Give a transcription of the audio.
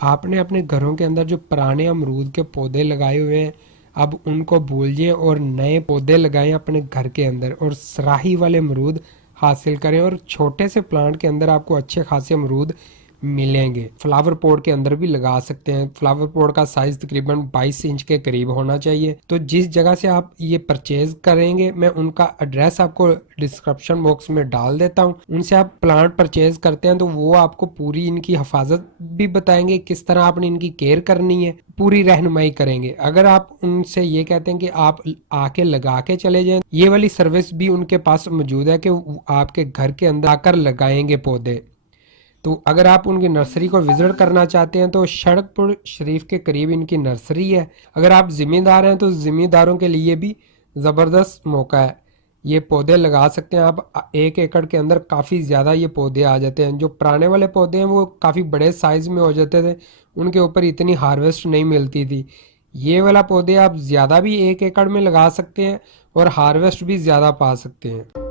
आपने अपने घरों के अंदर जो पुराने अमरूद के पौधे लगाए हुए हैं, अब उनको भूलिए और नए पौधे लगाएं अपने घर के अंदर और सराही वाले अमरूद हासिल करें। और छोटे से प्लांट के अंदर आपको अच्छे खासे अमरूद मिलेंगे। फ्लावर पॉट के अंदर भी लगा सकते हैं। फ्लावर पॉट का साइज तकरीबन 22 इंच के करीब होना चाहिए। तो जिस जगह से आप ये परचेज करेंगे, मैं उनका एड्रेस आपको डिस्क्रिप्शन बॉक्स में डाल देता हूँ। उनसे आप प्लांट परचेज करते हैं तो वो आपको पूरी इनकी हिफाजत भी बताएंगे, किस तरह आपने इनकी केयर करनी है, पूरी रहनुमाई करेंगे। अगर आप उनसे ये कहते हैं कि आप आके लगा के चले जाएं, ये वाली सर्विस भी उनके पास मौजूद है कि वो आपके घर के अंदर आकर लगाएंगे पौधे। तो अगर आप उनकी नर्सरी को विजिट करना चाहते हैं तो सड़कपुर शरीफ के करीब इनकी नर्सरी है। अगर आप ज़िम्मेदार हैं तो ज़िम्मेदारों के लिए भी ज़बरदस्त मौका है। ये पौधे लगा सकते हैं आप। 1 एकड़ के अंदर काफ़ी ज़्यादा ये पौधे आ जाते हैं। जो पुराने वाले पौधे हैं वो काफ़ी बड़े साइज़ में हो जाते थे, उनके ऊपर इतनी हार्वेस्ट नहीं मिलती थी। ये वाला पौधे आप ज़्यादा भी 1 एकड़ में लगा सकते हैं और हार्वेस्ट भी ज़्यादा पा सकते हैं।